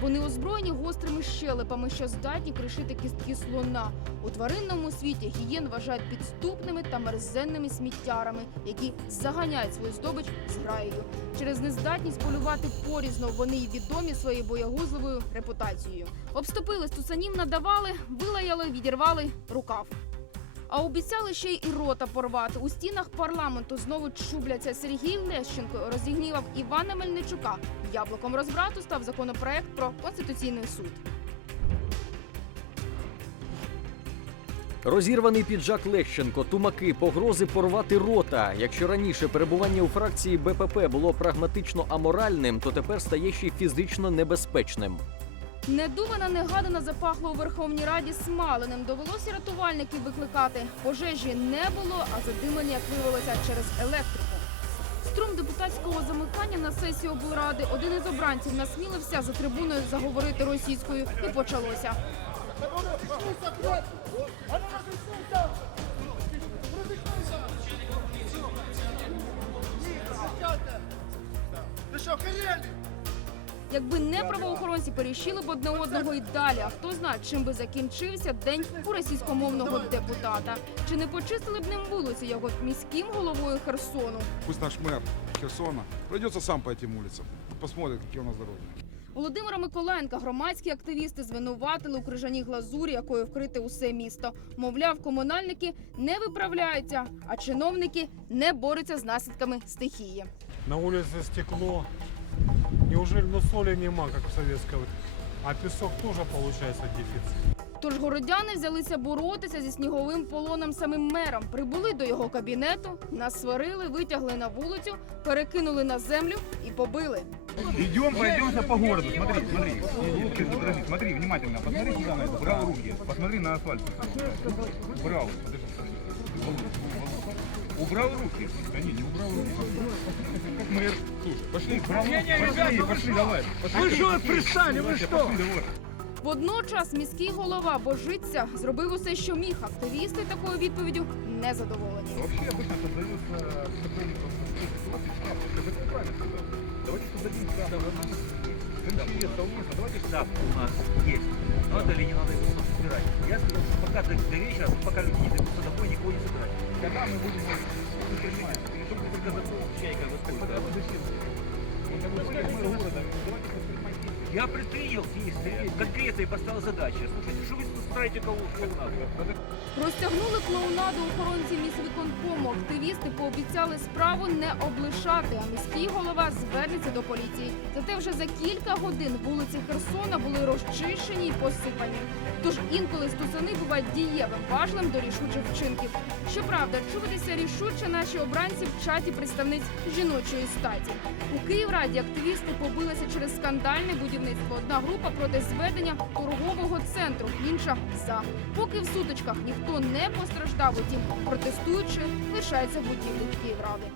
Вони озброєні гострими щелепами, що здатні кришити кістки слона. У тваринному світі гієн вважають підступними та мерзенними сміттярами, які заганяють свою здобич з граєю. Через нездатність полювати порізно вони й відомі своєю боягузливою репутацією. Обступили стусанів, надавали, вилаяли, відірвали рукав. А обіцяли ще й рота порвати. У стінах парламенту знову чубляться. Сергій Лещенко розігнівав Івана Мельничука. Яблуком розбрату став законопроект про конституційний суд. Розірваний піджак Лещенко, тумаки, погрози порвати рота. Якщо раніше перебування у фракції БПП було прагматично аморальним, то тепер стає ще й фізично небезпечним. Недумана негадана запахло у Верховній Раді смаленим. Довелося рятувальників викликати. Пожежі не було, а задимлення, як виявилося, через електрику. Струм депутатського замикання на сесії облради один із обранців насмілився за трибуною заговорити російською, і почалося. Что, охерели? Якби не правоохоронці перещили б одне одного і далі. А хто знає, чим би закінчився день у російськомовного депутата? Чи не почистили б ним вулиці його міським головою Херсону? Пусть наш мэр Херсона пройдется сам по этим улицам. Посмотрит, какие у нас дороги. Володимира Миколенка громадські активісти звинуватили у крижаній глазурі, якою вкрите усе місто. Мовляв, комунальники не виправляються, а чиновники не борються з наслідками стихії. На улице стекло. Неужели ну соли нема, как в советском. А песок тоже получается дефицит. Тож городяни взялися боротися зі сніговим полоном самим мером. Прибули до його кабінету, насварили, витягли на вулицю, перекинули на землю і побили. Идем, пройдемся по городу. Смотри, смотри. Подожди, подожди, смотри, внимательно. Посмотри сюда на это. Убрал руки. Посмотри на асфальт. Убрал. Подожди, подожди. Убрал руки. Да не, не убрал руки. Как мэр. Слушай, пошли. Пошли, пошли, давай. Вы что, пристали, вы что? Пошли, давай. Водночас міський голова Божиця зробив усе, що міг. Активісти такою відповіддю не задоволені. Вообще обычно создается такой ситуации штраф. Это ты правильно сказал. Давайте создадим штраф. Кончили, совместно. Давайте штраф. у нас есть. Надо или не надо его собирать. Я сказал, что пока до, до вечера, пока люди не дойдут домой, никого не собирать. Когда мы будем не принимать? Или только только за то, Чайка выходит. Тогда вы зачем? Вот вы мэр города, давайте предпринимать действия. я предпринял конкретно и поставил задачи. Слушайте, что вы спускаете кого-то? кого клоунаду? Охоронці міськвиконкому. Активісти пообіцяли справу не облишати, а міський голова звернеться до поліції. Зате вже за кілька годин вулиці Херсона були розчищені й посипані. Тож інколи стусани бувають дієвим важлем до рішучих вчинків. Щоправда, чуватися рішуче наші обранці в чаті представниць жіночої статі. У Київраді активісти побилися через скандальне будівництво. Одна група проти зведення торгового центру, інша за. Поки в сутичках ніхто не постраждав, утім протестуючи лишається в будівлі Київради.